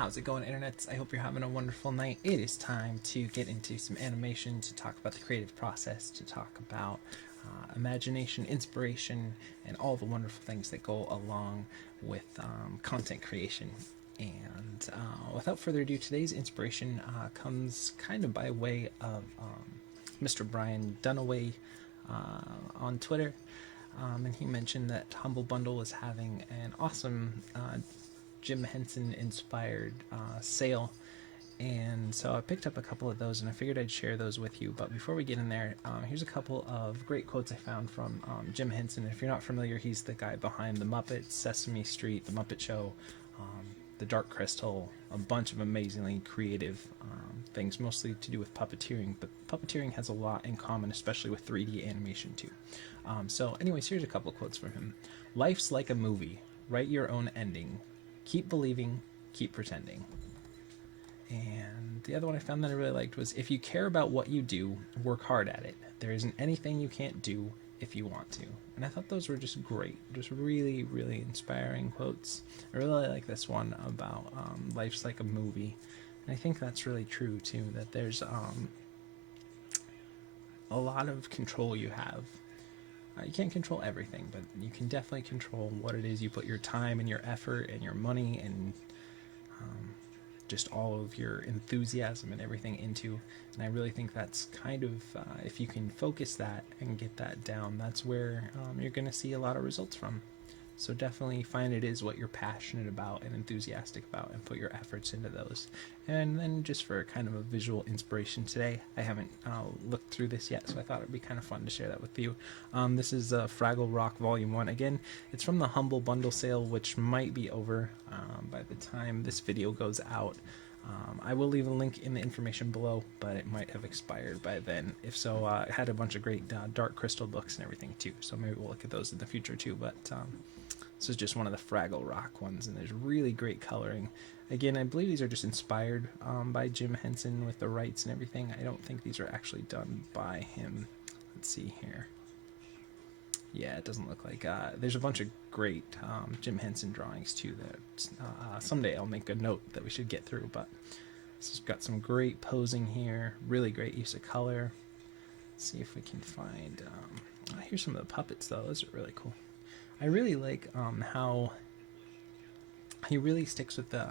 How's it going, internets? I hope you're having a wonderful night. It is time to get into some animation, to talk about the creative process, to talk about imagination, inspiration, and all the wonderful things that go along with content creation. And without further ado, today's inspiration comes kind of by way of Mr. Brian Dunaway on Twitter. And he mentioned that Humble Bundle is having an awesome Jim Henson inspired sale, and so I picked up a couple of those and I figured I'd share those with you. But before we get in there, here's a couple of great quotes I found from Jim Henson. If you're not familiar, he's the guy behind The Muppets, Sesame Street, The Muppet Show, The Dark Crystal, a bunch of amazingly creative things, mostly to do with puppeteering, but puppeteering has a lot in common, especially with 3D animation too. So anyways, here's a couple quotes from him. "Life's like a movie. Write your own ending. Keep believing, keep pretending." And the other one I found that I really liked was, "If you care about what you do, work hard at it. There isn't anything you can't do if you want to." And I thought those were just great, just really, really inspiring quotes. I really like this one about life's like a movie. And I think that's really true too, that there's a lot of control you have. You can't control everything, but you can definitely control what it is you put your time and your effort and your money and just all of your enthusiasm and everything into. And I really think that's kind of, if you can focus that and get that down, that's where you're going to see a lot of results from. So definitely find it is what you're passionate about and enthusiastic about, and put your efforts into those. And then just for kind of a visual inspiration today, I haven't looked through this yet, so I thought it'd be kind of fun to share that with you. This is Fraggle Rock Volume 1. Again, it's from the Humble Bundle sale, which might be over by the time this video goes out. I will leave a link in the information below, but it might have expired by then. If so, it had a bunch of great Dark Crystal books and everything too, so maybe we'll look at those in the future too. But this is just one of the Fraggle Rock ones, and there's really great coloring. Again, I believe these are just inspired by Jim Henson with the rights and everything. I don't think these are actually done by him. Let's see here. Yeah, it doesn't look like... there's a bunch of great Jim Henson drawings too that someday I'll make a note that we should get through. But this has got some great posing here, really great use of color. Let's see if we can find... here's some of the puppets though, those are really cool. I really like how he really sticks with the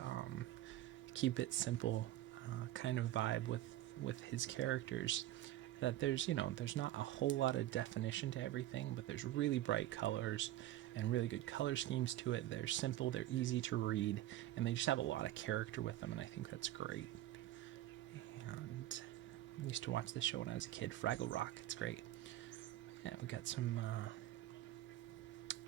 keep it simple kind of vibe with his characters. That there's not a whole lot of definition to everything, but there's really bright colors and really good color schemes to it. They're simple, they're easy to read, and they just have a lot of character with them, and I think that's great. And I used to watch this show when I was a kid, Fraggle Rock. It's great. Yeah, we got some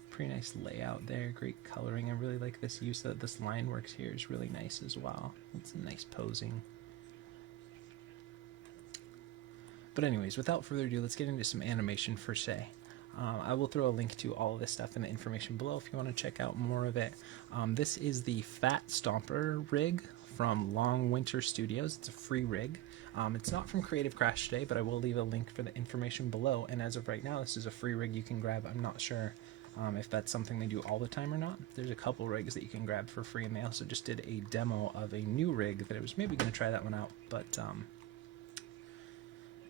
pretty nice layout there, great coloring. I really like this use of this line works here is really nice as well. It's a nice posing. But anyways, without further ado, let's get into some animation per se. I will throw a link to all of this stuff in the information below if you want to check out more of it. This is the Fat Stomper rig from Long Winter Studios. It's a free rig. It's not from Creative Crash today, but I will leave a link for the information below. And as of right now, this is a free rig you can grab. I'm not sure if that's something they do all the time or not. There's a couple rigs that you can grab for free, and they also just did a demo of a new rig that I was maybe going to try that one out, but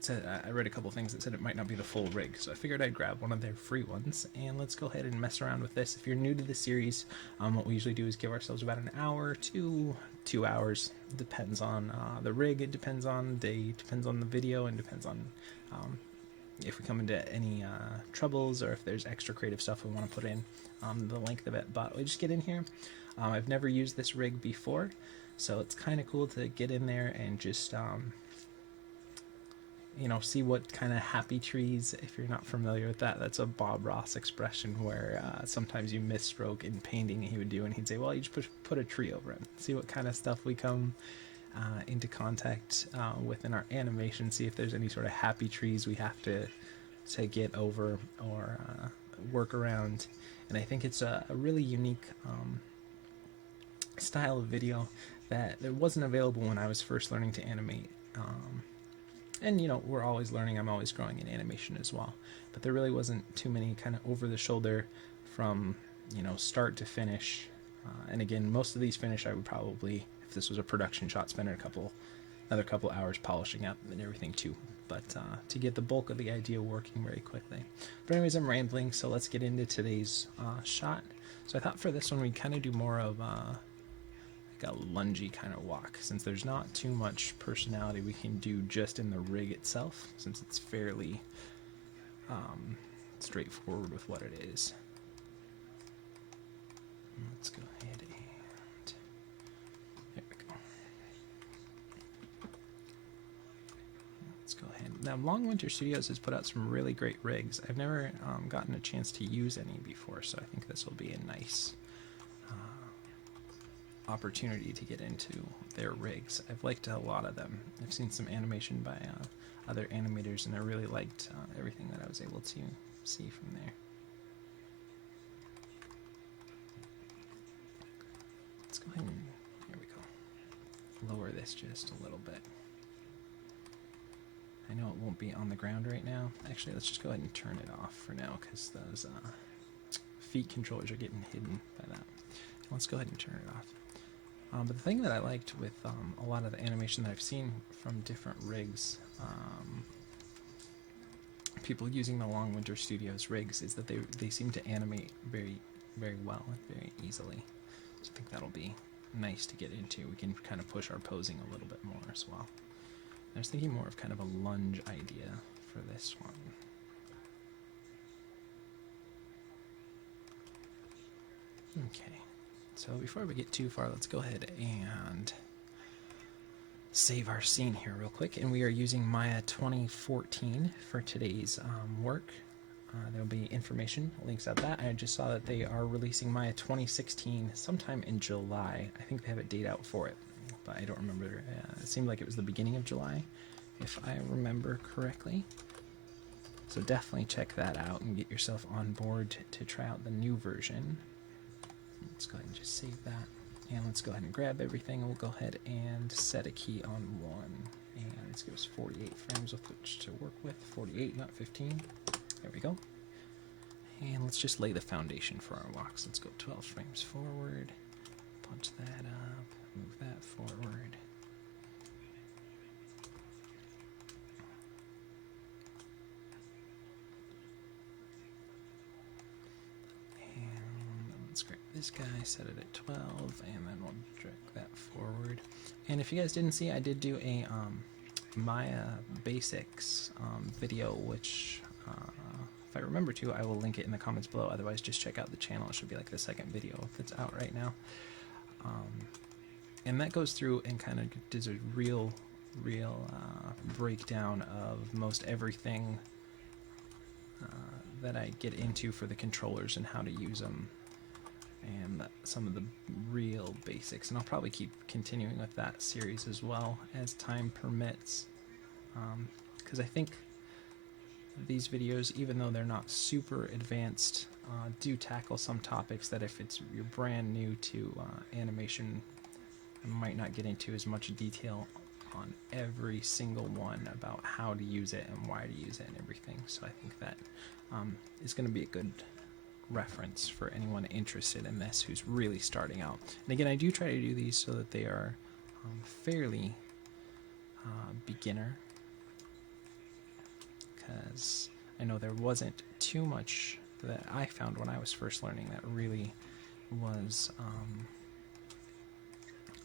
I read a couple things that said it might not be the full rig, so I figured I'd grab one of their free ones, and let's go ahead and mess around with this. If you're new to the series, what we usually do is give ourselves about an hour to 2 hours. It depends on the rig, it depends on the day, depends on the video, and depends on if we come into any troubles or if there's extra creative stuff we want to put in, the length of it. But we just get in here. I've never used this rig before, so it's kind of cool to get in there and just see what kind of happy trees, if you're not familiar with that, that's a Bob Ross expression where sometimes you misstroke in painting, he would do, and he'd say, well, you just put a tree over it. See what kind of stuff we come into contact with in our animation, see if there's any sort of happy trees we have to get over or work around. And I think it's a really unique style of video that wasn't available when I was first learning to animate. And we're always learning, I'm always growing in animation as well, but there really wasn't too many kind of over the shoulder from start to finish. And again, most of these finish I would probably, if if this was a production shot, spend another couple hours polishing up and everything too. But to get the bulk of the idea working very quickly. But anyways, I'm rambling, so let's get into today's shot. So I thought for this one we'd kind of do more of like a lungy kind of walk, since there's not too much personality we can do just in the rig itself, since it's fairly straightforward with what it is. Let's go ahead and there we go. Let's go ahead. Now, Long Winter Studios has put out some really great rigs. I've never gotten a chance to use any before, so I think this will be a nice opportunity to get into their rigs. I've liked a lot of them. I've seen some animation by other animators, and I really liked everything that I was able to see from there. Let's go ahead and, here we go, lower this just a little bit. I know it won't be on the ground right now. Actually, let's just go ahead and turn it off for now, because those feet controllers are getting hidden by that. Let's go ahead and turn it off. But the thing that I liked with a lot of the animation that I've seen from different rigs, people using the Long Winter Studios rigs, is that they seem to animate very, very well and very easily. So I think that'll be nice to get into. We can kind of push our posing a little bit more as well. I was thinking more of kind of a lunge idea for this one. Okay. So before we get too far, let's go ahead and save our scene here real quick. And we are using Maya 2014 for today's work. There'll be information, links at that. I just saw that they are releasing Maya 2016 sometime in July. I think they have a date out for it, but I don't remember. It seemed like it was the beginning of July, if I remember correctly. So definitely check that out and get yourself on board to try out the new version. Let's go ahead and just save that. And let's go ahead and grab everything. We'll go ahead and set a key on 1. And let's give us 48 frames with which to work with. 48, not 15. There we go. And let's just lay the foundation for our walks. Let's go 12 frames forward. Punch that up. Move that forward. Let's grab this guy, set it at 12, and then we'll drag that forward. And if you guys didn't see, I did do a Maya Basics video, which, if I remember to, I will link it in the comments below. Otherwise, just check out the channel. It should be like the second video if it's out right now. And that goes through and kind of does a real breakdown of most everything that I get into for the controllers and how to use them. And some of the real basics, and I'll probably keep continuing with that series as well as time permits, because I think these videos, even though they're not super advanced, do tackle some topics that if you're brand new to animation, I might not get into as much detail on every single one about how to use it and why to use it and everything. So I think that is going to be a good reference for anyone interested in this who's really starting out. And again, I do try to do these so that they are fairly beginner, because I know there wasn't too much that I found when I was first learning that really was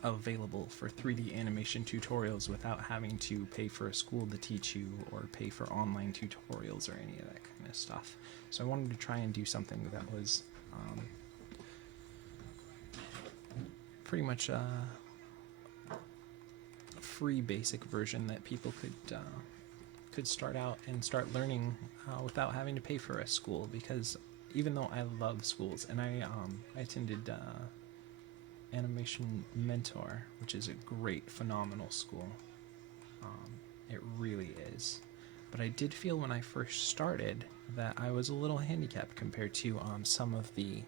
available for 3D animation tutorials without having to pay for a school to teach you or pay for online tutorials or any of that kind of stuff. So I wanted to try and do something that was pretty much a free basic version that people could start out and start learning without having to pay for a school. Because even though I love schools, and I attended Animation Mentor, which is a great, phenomenal school, it really is. But I did feel when I first started that I was a little handicapped compared to some of the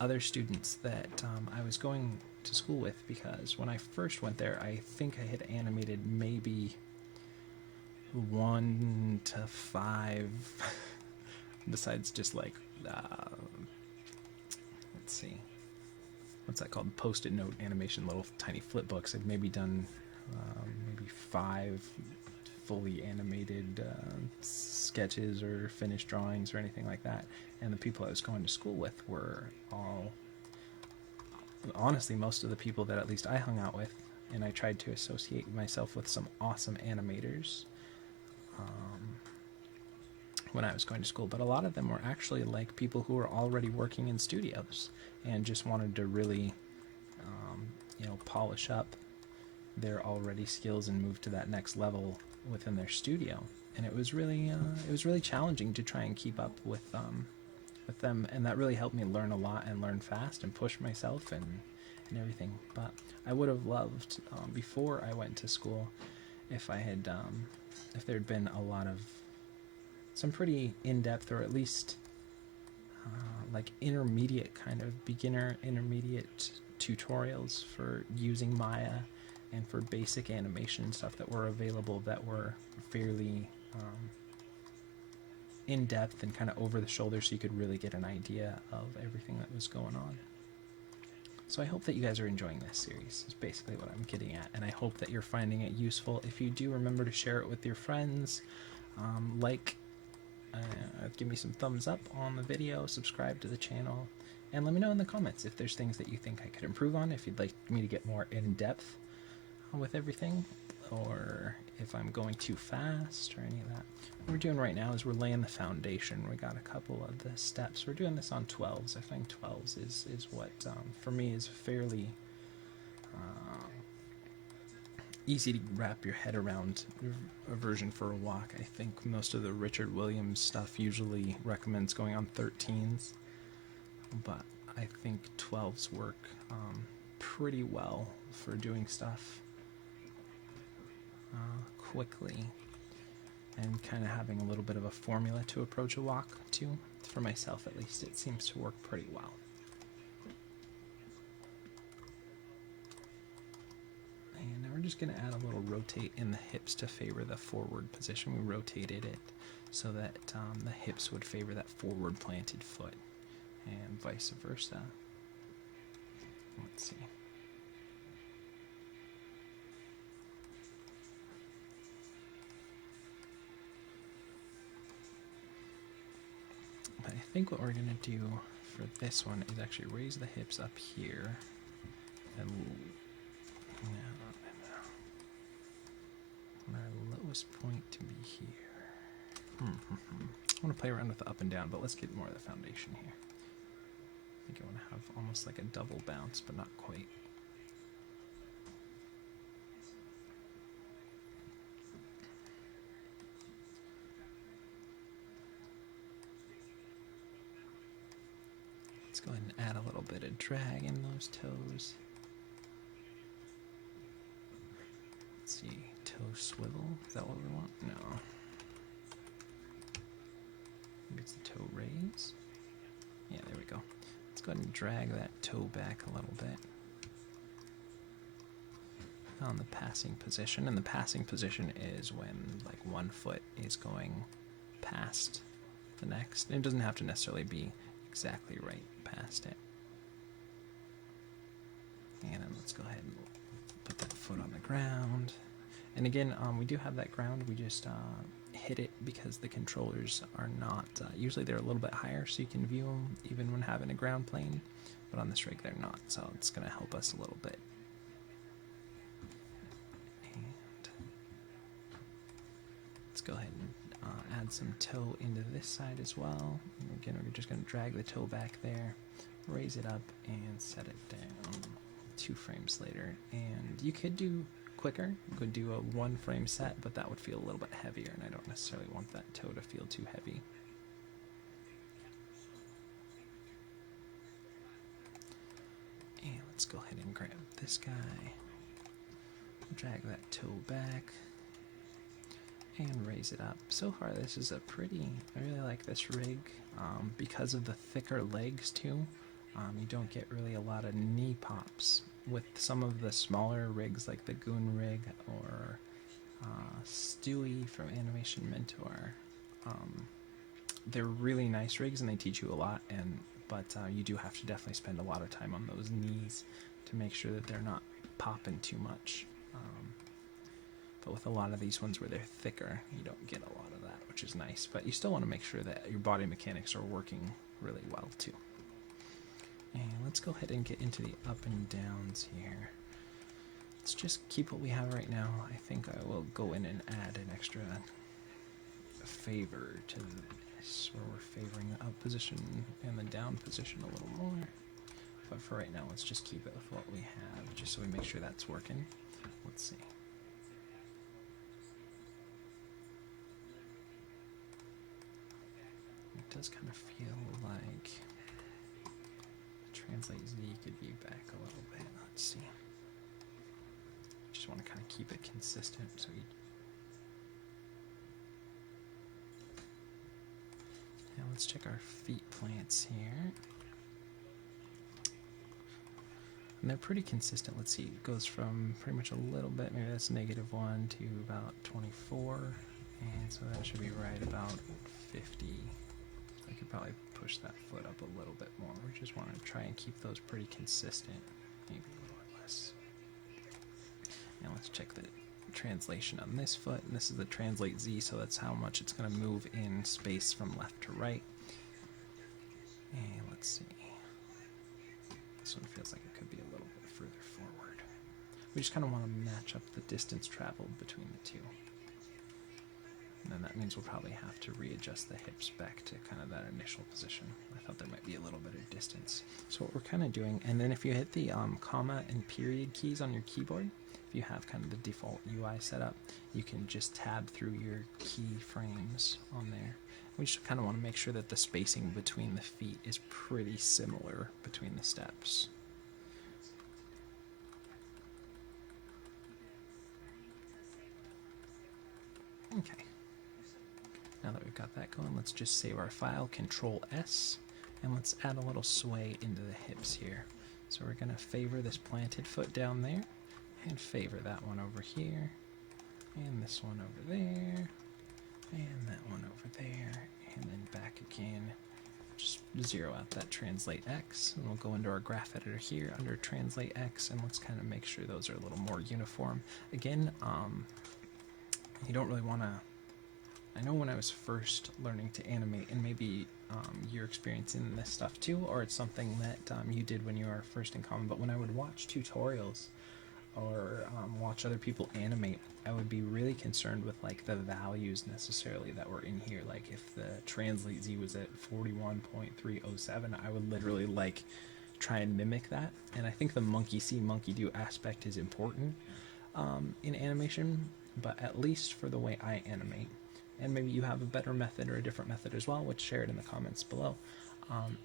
other students that I was going to school with, because when I first went there, I think I had animated maybe 1 to 5 besides just like let's see, what's that called? Post-it note animation, little tiny flip books. I've maybe done maybe 5 fully animated sketches or finished drawings or anything like that. And the people I was going to school with were all, honestly, most of the people that at least I hung out with, and I tried to associate myself with some awesome animators when I was going to school, but a lot of them were actually like people who were already working in studios and just wanted to really, polish up their already skills and move to that next level within their studio. And it was really challenging to try and keep up with them, and that really helped me learn a lot and learn fast and push myself and everything. But I would have loved, before I went to school, if I had if there had been a lot of some pretty in-depth, or at least like intermediate, kind of beginner intermediate tutorials for using Maya and for basic animation stuff that were available, that were fairly in-depth and kind of over the shoulder, so you could really get an idea of everything that was going on. So I hope that you guys are enjoying this series, is basically what I'm getting at, and I hope that you're finding it useful. If you do, remember to share it with your friends, give me some thumbs up on the video, subscribe to the channel, and let me know in the comments if there's things that you think I could improve on, if you'd like me to get more in-depth with everything, or if I'm going too fast or any of that. What we're doing right now is we're laying the foundation. We got a couple of the steps. We're doing this on 12s. I think 12s is what, for me, is fairly easy to wrap your head around a version for a walk. I think most of the Richard Williams stuff usually recommends going on 13s, but I think 12s work pretty well for doing stuff quickly and kind of having a little bit of a formula to approach a walk to. For myself, at least, it seems to work pretty well. And now we're just going to add a little rotate in the hips to favor the forward position. We rotated it so that the hips would favor that forward planted foot, and vice versa. Let's see. But I think what we're going to do for this one is actually raise the hips up here, and our lowest point to be here. I want to play around with the up and down, but let's get more of the foundation here. I think I want to have almost like a double bounce, but not quite. Let's go ahead and add a little bit of drag in those toes. Let's see, toe swivel, is that what we want? No. Maybe it's the toe raise. Yeah, there we go. Let's go ahead and drag that toe back a little bit on the passing position. And the passing position is when like one foot is going past the next. And it doesn't have to necessarily be exactly right past it. And then let's go ahead and put that foot on the ground. And again, we do have that ground. We just hit it because the controllers are not, usually they're a little bit higher so you can view them even when having a ground plane, but on this rig they're not, so it's going to help us a little bit. And let's go ahead and add some toe into this side as well. And again, we're just going to drag the toe back there, raise it up, and set it down 2 frames later. And you could do quicker, you could do a 1 frame set, but that would feel a little bit heavier, and I don't necessarily want that toe to feel too heavy. And let's go ahead and grab this guy, drag that toe back, and raise it up. So far this is a pretty, I really like this rig, because of the thicker legs too. You don't get really a lot of knee pops with some of the smaller rigs like the Goon rig or Stewie from Animation Mentor. They're really nice rigs and they teach you a lot, but you do have to definitely spend a lot of time on those knees to make sure that they're not popping too much. But with a lot of these ones where they're thicker, you don't get a lot of that, which is nice. But you still want to make sure that your body mechanics are working really well too. And let's go ahead and get into the up and downs here. Let's just keep what we have right now. I think I will go in and add an extra favor to this, where we're favoring the up position and the down position a little more. But for right now, let's just keep it with what we have, just so we make sure that's working. Let's see. It does kind of feel like Translate Z could be back a little bit. Let's see. Just want to kind of keep it consistent. So now let's check our feet plants here. And they're pretty consistent. Let's see, it goes from pretty much a little bit, maybe that's -1 to about 24. And so that should be right about 50. I could probably push that foot up a little bit more. We just want to try and keep those pretty consistent, maybe a little bit less. Now let's check the translation on this foot, and this is the Translate Z, so that's how much it's going to move in space from left to right. And let's see. This one feels like it could be a little bit further forward. We just kind of want to match up the distance traveled between the two. And then that means we'll probably have to readjust the hips back to kind of that initial position. I thought there might be a little bit of distance. So what we're kind of doing, and then if you hit the comma and period keys on your keyboard, if you have kind of the default UI set up, you can just tab through your key frames on there. We just kind of want to make sure that the spacing between the feet is pretty similar between the steps. Okay. Now that we've got that going, let's just save our file, Control S, and let's add a little sway into the hips here. So we're going to favor this planted foot down there, and favor that one over here, and this one over there, and that one over there, and then back again. Just zero out that Translate X, and we'll go into our graph editor here under Translate X, and let's kind of make sure those are a little more uniform. Again, you don't really want to. I know when I was first learning to animate, and maybe you're experiencing this stuff too, or it's something that you did when you were first in common, but when I would watch tutorials or watch other people animate, I would be really concerned with like the values necessarily that were in here. Like if the Translate Z was at 41.307, I would literally like try and mimic that. And I think the monkey see, monkey do aspect is important in animation, but at least for the way I animate. And maybe you have a better method or a different method as well, which share it in the comments below.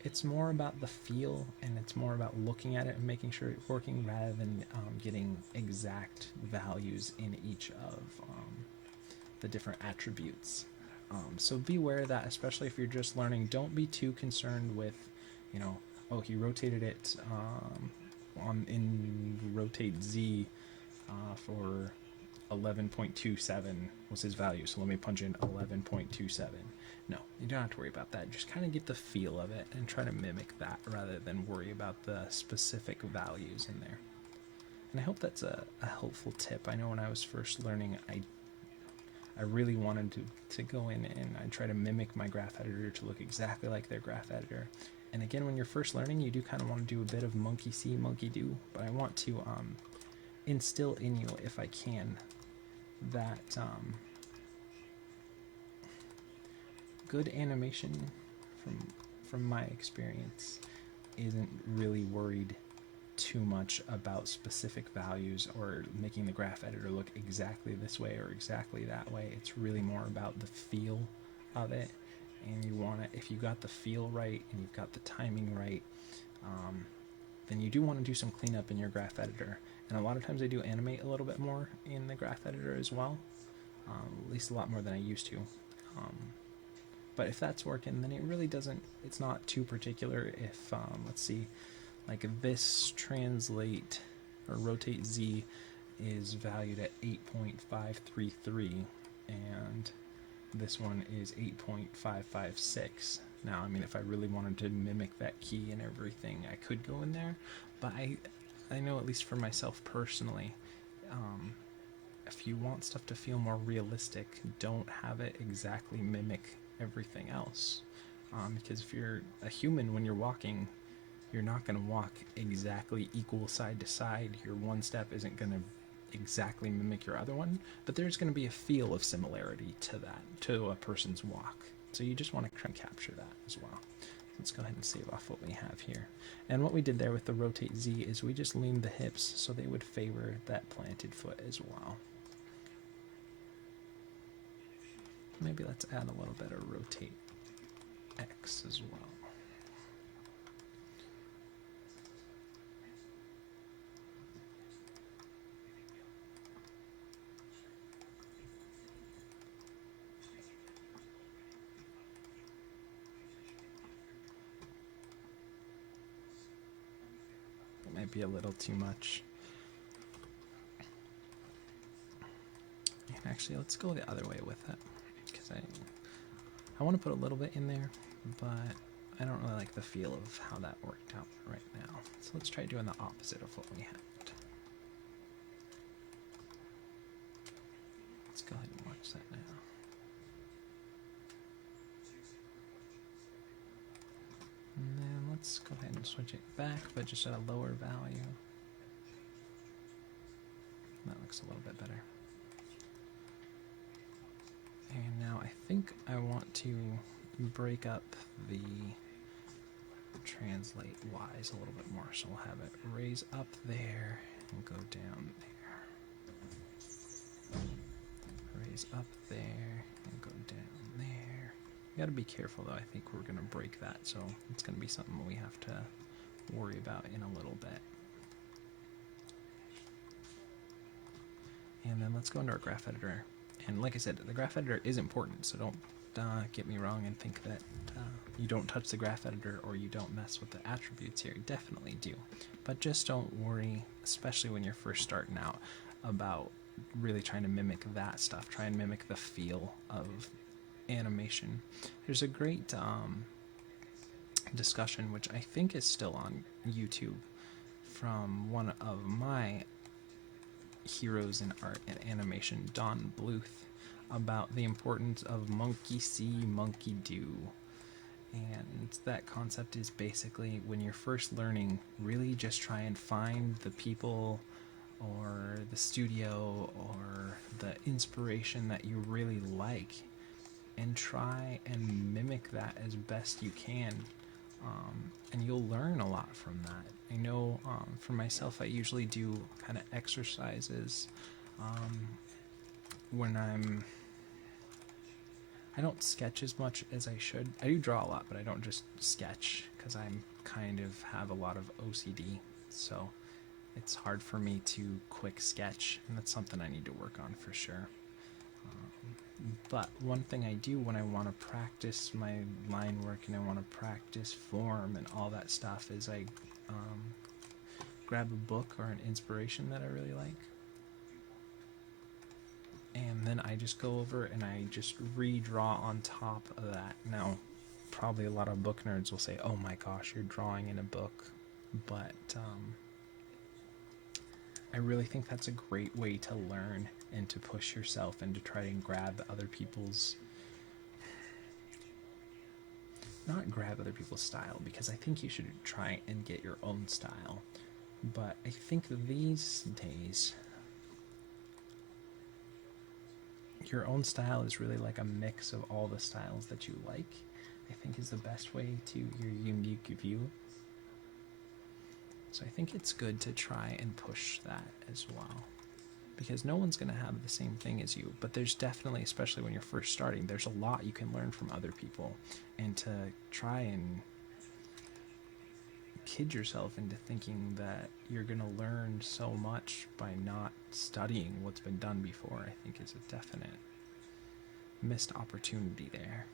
It's more about the feel, and it's more about looking at it and making sure it's working rather than getting exact values in each of the different attributes. So be aware of that, especially if you're just learning. Don't be too concerned with, you know, oh, he rotated it in rotate Z for 11.27 was his value, so let me punch in 11.27. No, you don't have to worry about that. Just kind of get the feel of it and try to mimic that rather than worry about the specific values in there. And I hope that's a helpful tip. I know when I was first learning, I really wanted to go in and I try to mimic my graph editor to look exactly like their graph editor. And again, when you're first learning, you do kind of want to do a bit of monkey see, monkey do, but I want to instill in you, if I can, that good animation from my experience isn't really worried too much about specific values or making the graph editor look exactly this way or exactly that way. It's really more about the feel of it, and you want to, if you got the feel right and you've got the timing right, then you do want to do some cleanup in your graph editor. And a lot of times I do animate a little bit more in the graph editor as well, at least a lot more than I used to. But if that's working, then it really doesn't, it's not too particular if, let's see, like this Translate or Rotate Z is valued at 8.533 and this one is 8.556. Now, I mean, if I really wanted to mimic that key and everything, I could go in there, but I know, at least for myself personally, if you want stuff to feel more realistic, don't have it exactly mimic everything else. Because if you're a human, when you're walking, you're not going to walk exactly equal side to side. Your one step isn't going to exactly mimic your other one, but there's going to be a feel of similarity to that, to a person's walk. So you just want to try and capture that as well. Let's go ahead and save off what we have here. And what we did there with the rotate Z is we just leaned the hips so they would favor that planted foot as well. Maybe let's add a little bit of rotate X as well. That might be a little too much. And actually, let's go the other way with it, because I want to put a little bit in there, but I don't really like the feel of how that worked out right now. So let's try doing the opposite of what we had. Let's go ahead and watch that now. And then let's go ahead and switch it back, but just at a lower value. That looks a little bit better. And now I think I want to break up the translate Y's a little bit more. So we'll have it raise up there and go down there. Raise up there and go down there. You gotta be careful though, I think we're gonna break that, so it's gonna be something we have to worry about in a little bit. And then let's go into our graph editor. And like I said, the graph editor is important, so don't get me wrong and think that you don't touch the graph editor or you don't mess with the attributes here. You definitely do. But just don't worry, especially when you're first starting out, about really trying to mimic that stuff. Try and mimic the feel of animation. There's a great discussion, which I think is still on YouTube, from one of my heroes in art and animation, Don Bluth, about the importance of monkey see, monkey do. And that concept is basically, when you're first learning, really just try and find the people or the studio or the inspiration that you really like and try and mimic that as best you can. And you'll learn a lot from that. I know for myself, I usually do kind of exercises when I don't sketch as much as I should. I do draw a lot, but I don't just sketch because I'm kind of have a lot of OCD. So it's hard for me to quick sketch, and that's something I need to work on for sure. But one thing I do when I want to practice my line work and I want to practice form and all that stuff is I grab a book or an inspiration that I really like, and then I just go over and I just redraw on top of that. Now, probably a lot of book nerds will say, oh my gosh, you're drawing in a book, but I really think that's a great way to learn and to push yourself and to try and grab other people's, not grab other people's style, because I think you should try and get your own style. But I think these days, your own style is really like a mix of all the styles that you like, I think is the best way to your unique view. So I think it's good to try and push that as well, because no one's going to have the same thing as you, but there's definitely, especially when you're first starting, there's a lot you can learn from other people, and to try and kid yourself into thinking that you're going to learn so much by not studying what's been done before, I think is a definite missed opportunity there.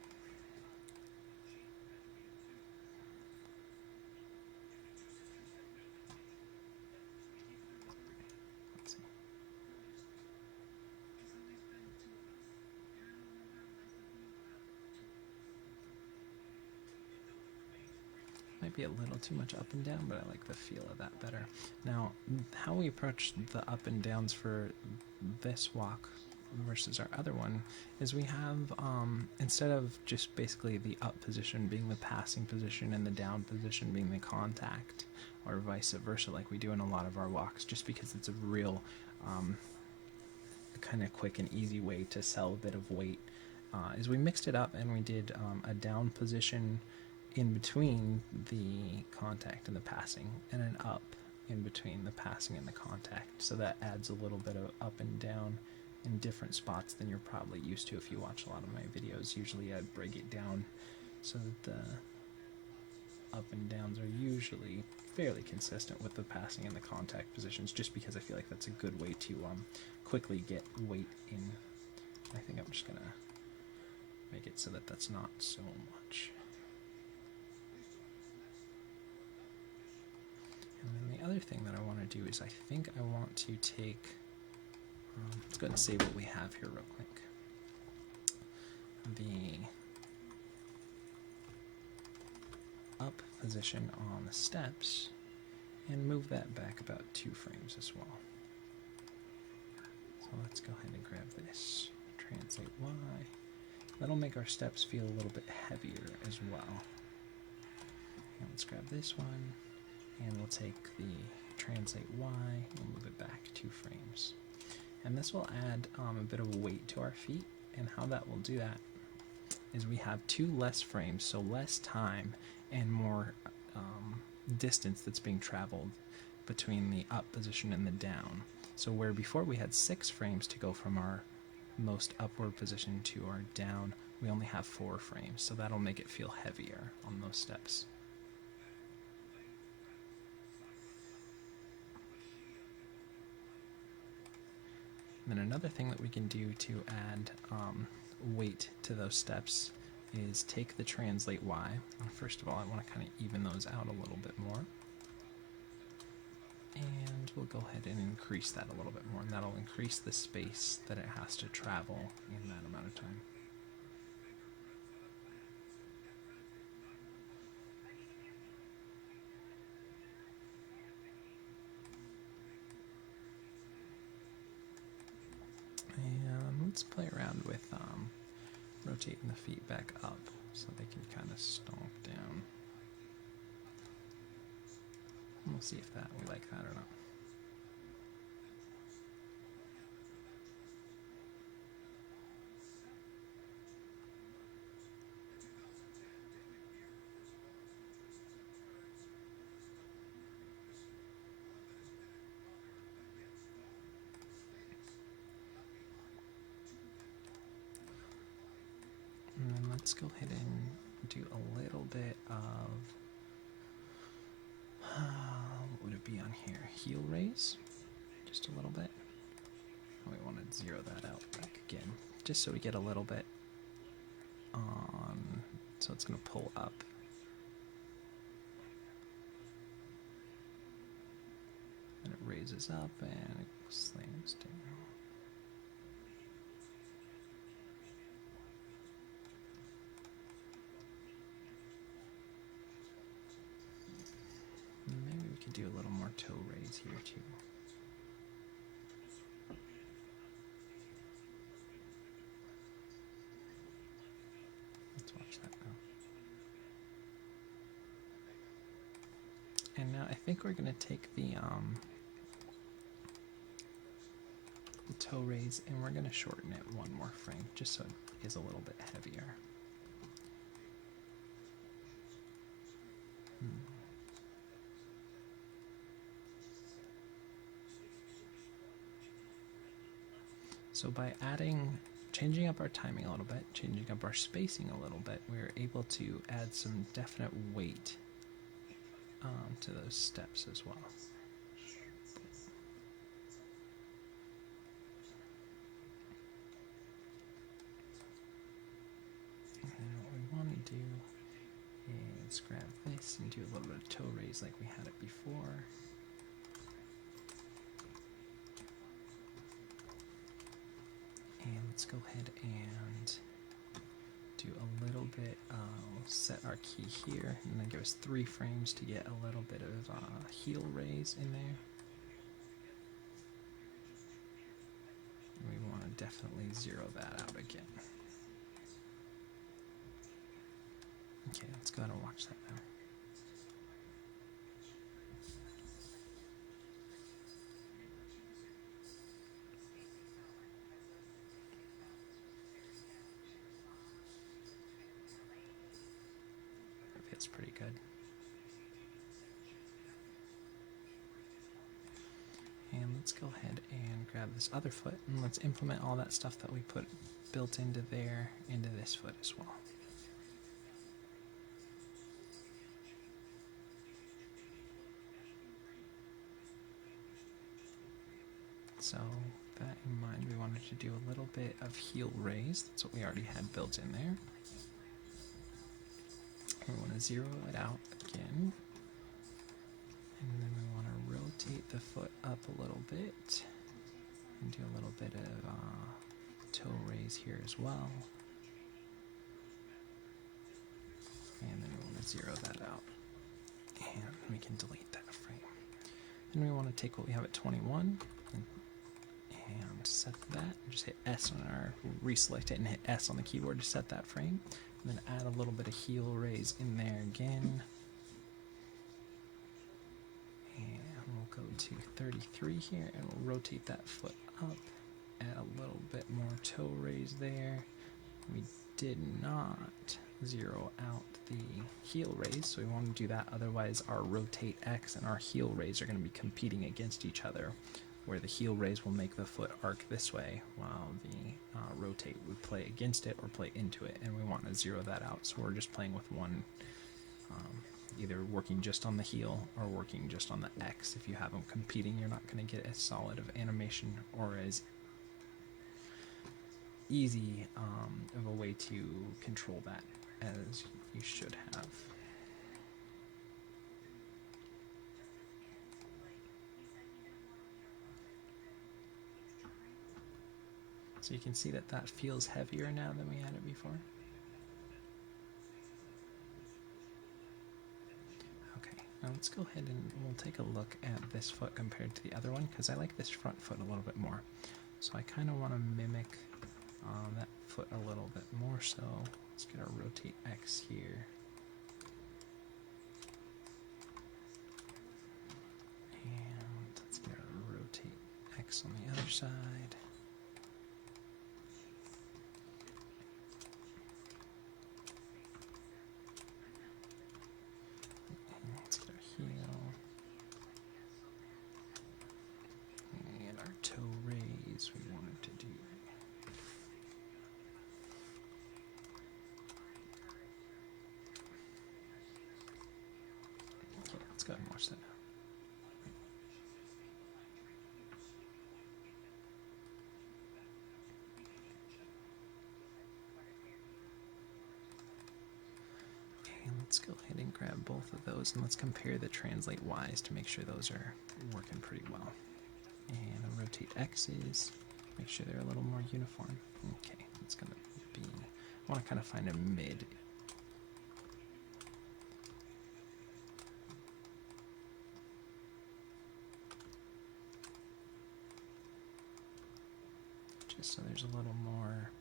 might be a little too much up and down, but I like the feel of that better. Now, how we approach the up and downs for this walk versus our other one is we have, instead of just basically the up position being the passing position and the down position being the contact, or vice versa like we do in a lot of our walks, just because it's a real kind of quick and easy way to sell a bit of weight, is we mixed it up and we did a down position in between the contact and the passing, and an up in between the passing and the contact. So that adds a little bit of up and down in different spots than you're probably used to if you watch a lot of my videos. Usually I break it down so that the up and downs are usually fairly consistent with the passing and the contact positions, just because I feel like that's a good way to quickly get weight in. I think I'm just gonna make it so that that's not so much. And then the other thing that I want to do is I think I want to take, let's go ahead and save what we have here real quick. The up position on the steps and move that back about 2 frames as well. So let's go ahead and grab this, translate Y. That'll make our steps feel a little bit heavier as well. And let's grab this one, and we'll take the translate Y and move it back 2 frames. And this will add a bit of weight to our feet, and how that will do that is we have 2 less frames, so less time and more distance that's being traveled between the up position and the down. So where before we had 6 frames to go from our most upward position to our down, we only have 4 frames, so that'll make it feel heavier on those steps. And then another thing that we can do to add weight to those steps is take the translate Y. First of all, I want to kind of even those out a little bit more. And we'll go ahead and increase that a little bit more, and that'll increase the space that it has to travel in that amount of time. And let's play around with rotating the feet back up so they can kind of stomp down. We'll see if we like that or not. And then let's go ahead and do a little bit of what would it be on here? Heel raise, just a little bit. We want to zero that out back again, just so we get a little bit on. So it's going to pull up. And it raises up and it slams down. Maybe we could do a little more toe raise here too. Let's watch that now. And now I think we're going to take the toe raise and we're going to shorten it 1 more frame just so it is a little bit heavier. So by changing up our timing a little bit, changing up our spacing a little bit, we're able to add some definite weight to those steps as well. And what we want to do is grab this and do a little bit of toe raise like we had it before. And let's go ahead and do do a little bit, we'll set our key here, and then give us 3 frames to get a little bit of heel raise in there. And we want to definitely zero that out again. Okay, let's go ahead and watch that now. It's pretty good. And let's go ahead and grab this other foot and let's implement all that stuff that we put built into there into this foot as well. So that in mind, we wanted to do a little bit of heel raise. That's what we already had built in there. We want to zero it out again, and then we want to rotate the foot up a little bit and do a little bit of toe raise here as well, and then we want to zero that out, and we can delete that frame. Then we want to take what we have at 21 and set that, and just hit S on our, reselect it and hit S on the keyboard to set that frame. And then add a little bit of heel raise in there again. And we'll go to 33 here and we'll rotate that foot up. Add a little bit more toe raise there. We did not zero out the heel raise, so we want to do that. Otherwise our rotate X and our heel raise are going to be competing against each other, where the heel raise will make the foot arc this way, while the rotate would play against it or play into it, and we want to zero that out. So we're just playing with one, either working just on the heel or working just on the X. If you have them competing, you're not going to get as solid of animation or as easy of a way to control that as you should have. So you can see that that feels heavier now than we had it before. Okay, now let's go ahead and we'll take a look at this foot compared to the other one, because I like this front foot a little bit more. So I kind of want to mimic that foot a little bit more, so let's get our rotate X here. And let's get our rotate X on the other side. Go ahead and watch that now. Okay, let's go ahead and grab both of those and let's compare the translate Y's to make sure those are working pretty well. And I'll rotate X's, make sure they're a little more uniform. Okay, it's going to be, I want to kind of find a mid. So there's a little more,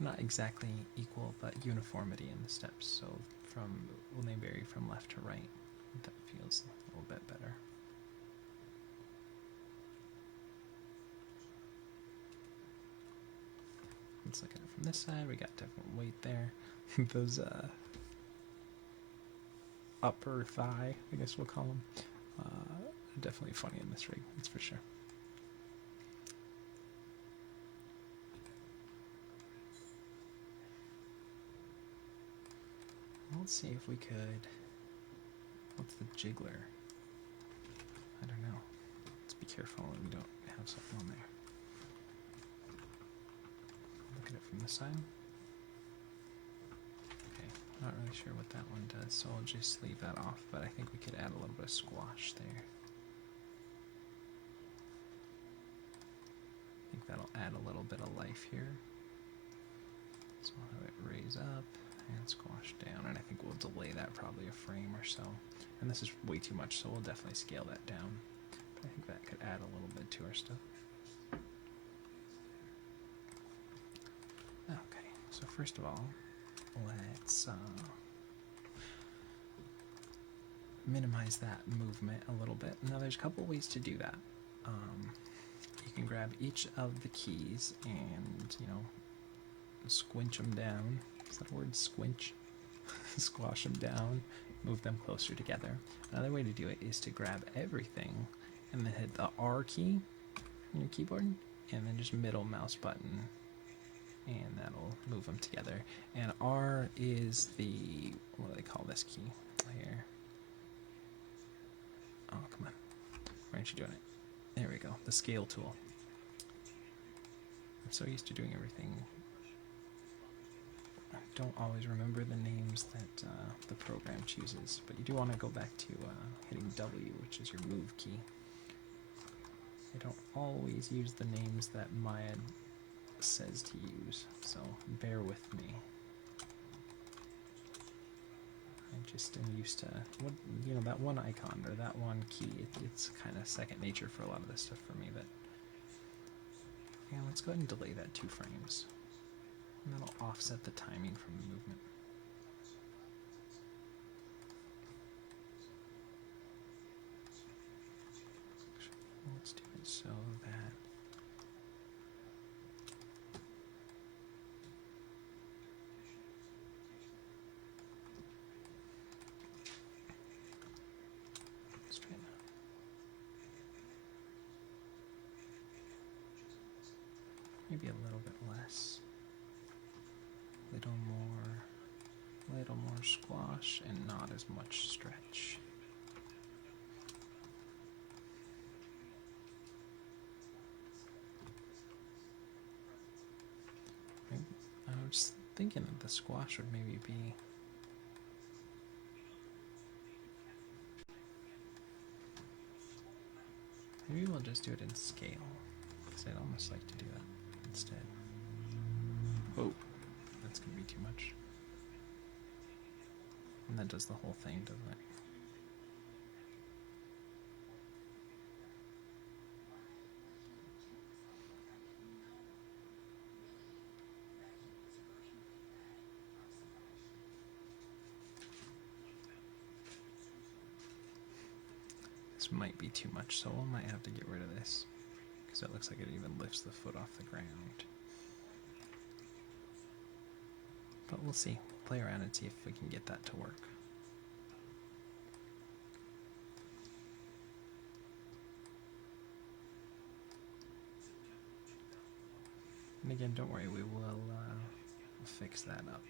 not exactly equal, but uniformity in the steps. So when they vary from left to right, that feels a little bit better. Let's look at it from this side. We got different weight there. Those upper thigh, I guess we'll call them, are definitely funny in this rig, that's for sure. Let's see if we could, what's the jiggler? I don't know. Let's be careful that we don't have something on there. Look at it from this side. Okay, not really sure what that one does, so I'll just leave that off, but I think we could add a little bit of squash there. I think that'll add a little bit of life here. So So I'll have it raise up and squash down, and I think we'll delay that probably a frame or so. And this is way too much, so we'll definitely scale that down. But I think that could add a little bit to our stuff. Okay, so first of all, let's minimize that movement a little bit. Now there's a couple ways to do that. You can grab each of the keys and, you know, squinch them down. Is that a word? Squinch? Squash them down, move them closer together. Another way to do it is to grab everything and then hit the R key on your keyboard and then just middle mouse button, and that'll move them together. And R is the, what do they call this key here? Oh, come on. Why aren't you doing it? There we go, the scale tool. I'm so used to doing everything. I don't always remember the names that the program chooses, but you do want to go back to hitting W, which is your move key. I don't always use the names that Maya says to use, so bear with me. I just am used to, what, you know, that one icon or that one key. It's kind of second nature for a lot of this stuff for me. That, yeah, let's go ahead and delay that 2 frames. And that'll offset the timing from the movement. Let's do it so that let's try that. Maybe a little bit less. Little more squash and not as much stretch. I was thinking that the squash would maybe be maybe we'll just do it in scale, because I'd almost like to do that instead. Oh, that's gonna be too much. And that does the whole thing, doesn't it? This might be too much, so I might have to get rid of this, because it looks like it even lifts the foot off the ground. But we'll see. Play around and see if we can get that to work. And again, don't worry, we will fix that up.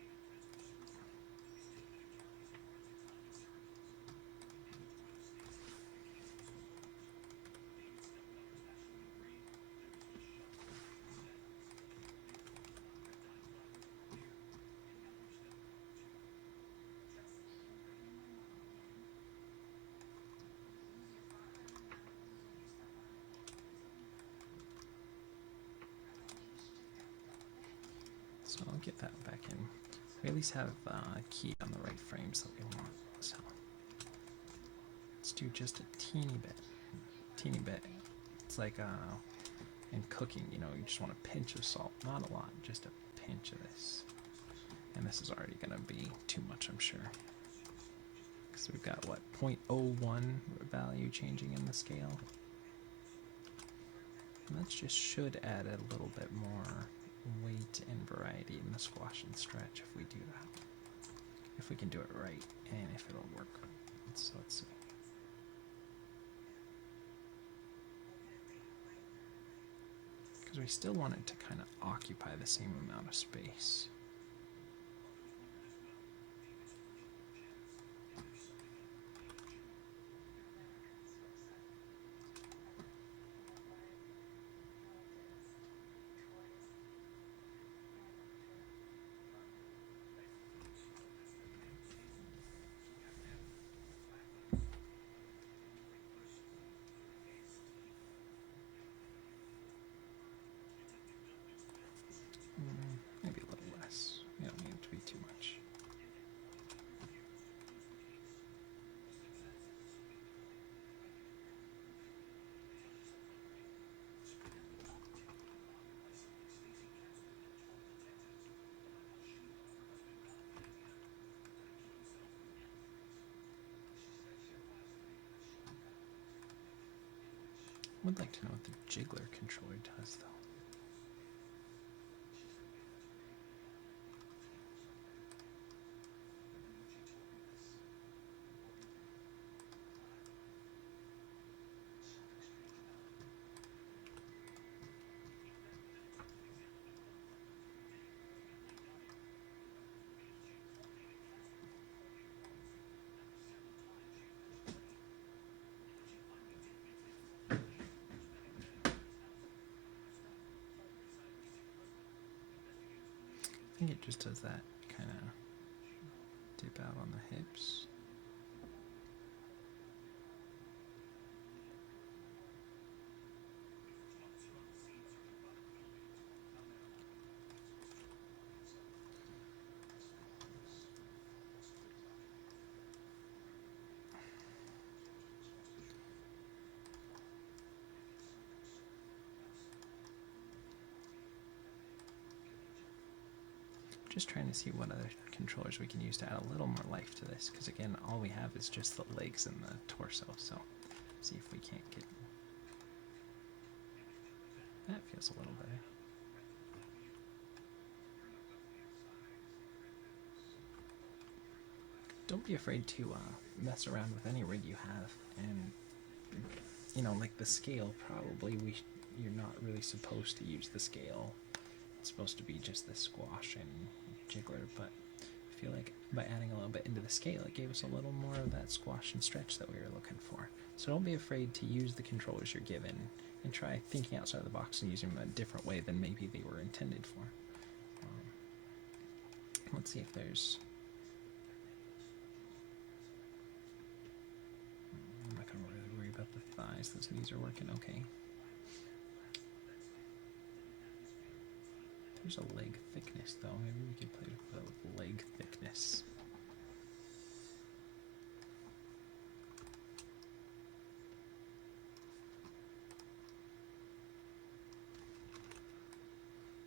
So I'll get that back in. We at least have a key on the right frames that we want. So let's do just a teeny bit. Teeny bit. It's like in cooking, you know, you just want a pinch of salt. Not a lot, just a pinch of this. And this is already going to be too much, I'm sure. Because we've got, what, 0.01 value changing in the scale. And that just should add a little bit more weight and variety in the squash and stretch if we do that. If we can do it right, and if it'll work. So let's see. Because we still want it to kind of occupy the same amount of space. Maybe a little less. Would like to know what the Jiggler Controller does, though. I think it just does that kind of dip out on the hips. Just trying to see what other controllers we can use to add a little more life to this, because again, all we have is just the legs and the torso, so see if we can't get... That feels a little better. Don't be afraid to mess around with any rig you have, and you know, like the scale, probably you're not really supposed to use the scale. It's supposed to be just the squash and jiggler, but I feel like by adding a little bit into the scale, it gave us a little more of that squash and stretch that we were looking for. So don't be afraid to use the controllers you're given and try thinking outside of the box and using them a different way than maybe they were intended for. Let's see if there's... I'm not going to really worry about the thighs. Those knees are working okay. There's a leg thickness, though. Maybe we could play with leg thickness.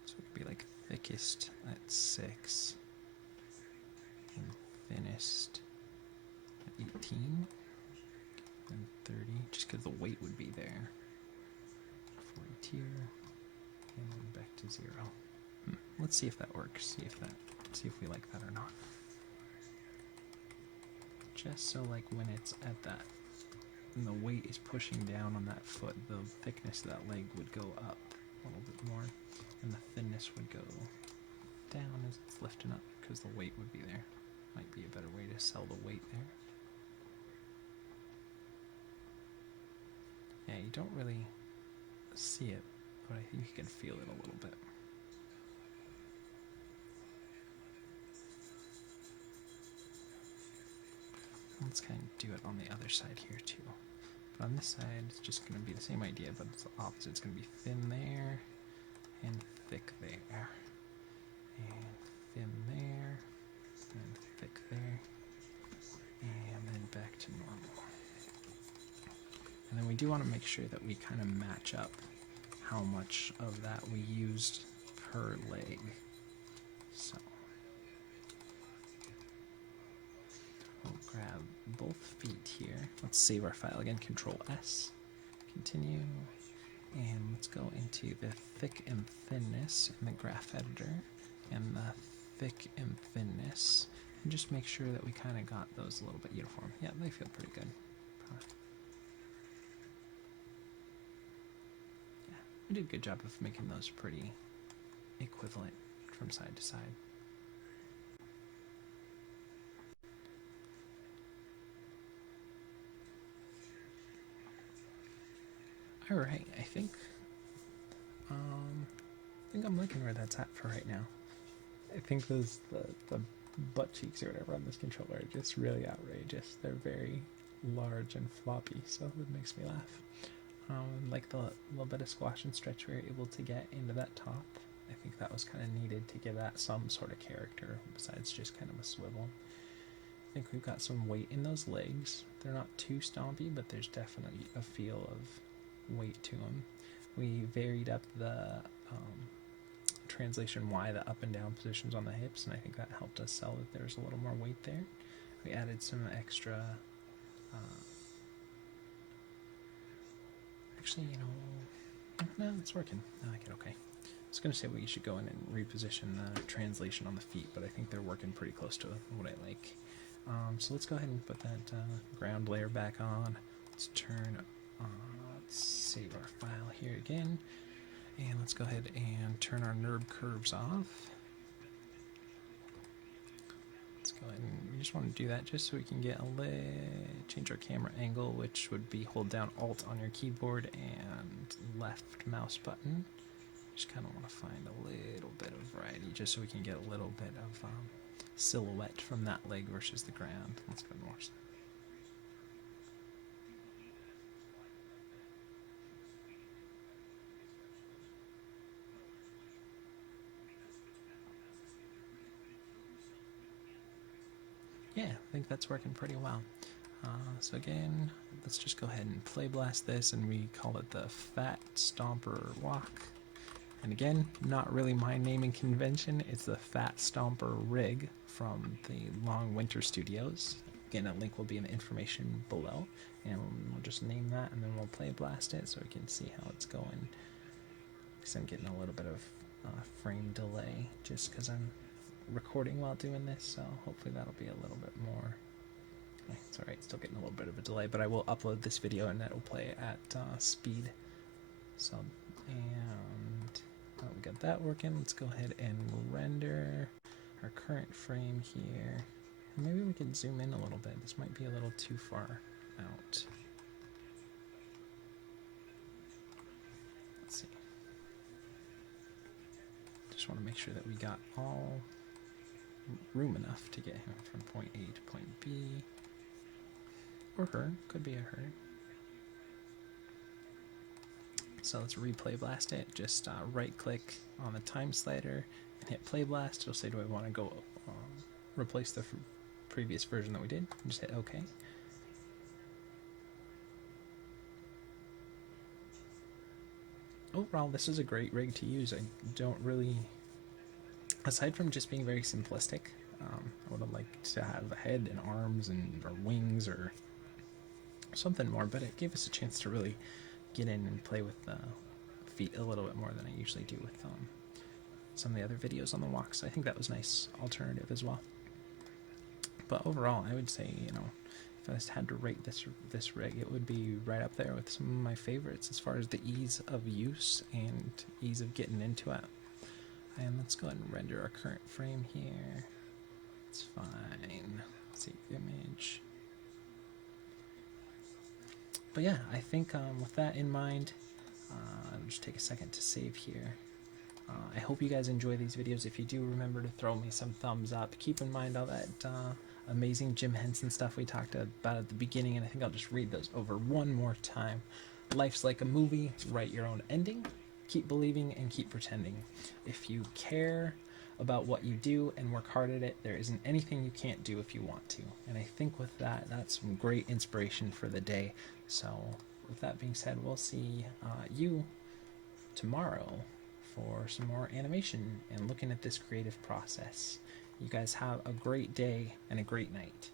So it would be like thickest at 6 and thinnest at 18 and 30, just because the weight would be there. 40 tier, and then back to 0. Let's see if that works. See if we like that or not. Just so like when it's at that, and the weight is pushing down on that foot, the thickness of that leg would go up a little bit more, and the thinness would go down as it's lifting up because the weight would be there. Might be a better way to sell the weight there. Yeah, you don't really see it, but I think you can feel it a little bit. Let's kind of do it on the other side here too. But on this side, it's just going to be the same idea, but it's the opposite. It's going to be thin there, and thick there, and thin there, and thick there, and then back to normal. And then we do want to make sure that we kind of match up how much of that we used per leg. So we'll grab both feet here. Let's save our file again, Control S, continue, and let's go into the thick and thinness in the graph editor, and the thick and thinness, and just make sure that we kind of got those a little bit uniform. Yeah, they feel pretty good. Yeah, we did a good job of making those pretty equivalent from side to side. Alright, I think I'm liking where that's at for right now. I think those the butt cheeks or whatever on this controller are just really outrageous. They're very large and floppy, so it makes me laugh. Like the little bit of squash and stretch we were able to get into that top. I think that was kind of needed to give that some sort of character besides just kind of a swivel. I think we've got some weight in those legs. They're not too stompy, but there's definitely a feel of weight to them. We varied up the translation Y, the up and down positions on the hips, and I think that helped us sell that there's a little more weight there. We added some extra actually, you know, no, it's working. I like it okay. I was going to say we should go in and reposition the translation on the feet, but I think they're working pretty close to what I like. So let's go ahead and put that ground layer back on. Let's let's save our file here again. And let's go ahead and turn our NURB curves off. Let's go ahead and we just want to do that just so we can get change our camera angle, which would be hold down Alt on your keyboard and left mouse button. Just kind of want to find a little bit of variety just so we can get a little bit of silhouette from that leg versus the ground. Let's go more. Yeah, I think that's working pretty well. So again, let's just go ahead and play blast this, and we call it the Fat Stomper Walk. And again, not really my naming convention, it's the Fat Stomper Rig from the Long Winter Studios. Again, a link will be in the information below, and we'll just name that, and then we'll play blast it so we can see how it's going. Because I'm getting a little bit of frame delay just because I'm recording while doing this, so hopefully that'll be a little bit more. It's alright, still getting a little bit of a delay, but I will upload this video and that'll play at speed. So, and we got that working. Let's go ahead and render our current frame here. And maybe we can zoom in a little bit. This might be a little too far out. Let's see. Just want to make sure that we got all room enough to get him from point A to point B. Or her, could be a her. So let's replay blast it. Just right click on the time slider and hit play blast. It'll say, do I want to go replace the previous version that we did? And just hit OK. Overall, this is a great rig to use. I don't really, aside from just being very simplistic, I would have liked to have a head and arms and or wings or something more, but it gave us a chance to really get in and play with the feet a little bit more than I usually do with some of the other videos on the walks. I think that was a nice alternative as well. But overall, I would say, you know, if I just had to rate this rig, it would be right up there with some of my favorites as far as the ease of use and ease of getting into it. And let's go ahead and render our current frame here. It's fine. Let's see, image. But yeah, I think with that in mind, I'll just take a second to save here. I hope you guys enjoy these videos. If you do, remember to throw me some thumbs up. Keep in mind all that amazing Jim Henson stuff we talked about at the beginning, and I think I'll just read those over one more time. Life's like a movie. Write your own ending. Keep believing and keep pretending. If you care about what you do and work hard at it, there isn't anything you can't do if you want to. And I think with that, that's some great inspiration for the day. So with that being said, we'll see you tomorrow for some more animation and looking at this creative process. You guys have a great day and a great night.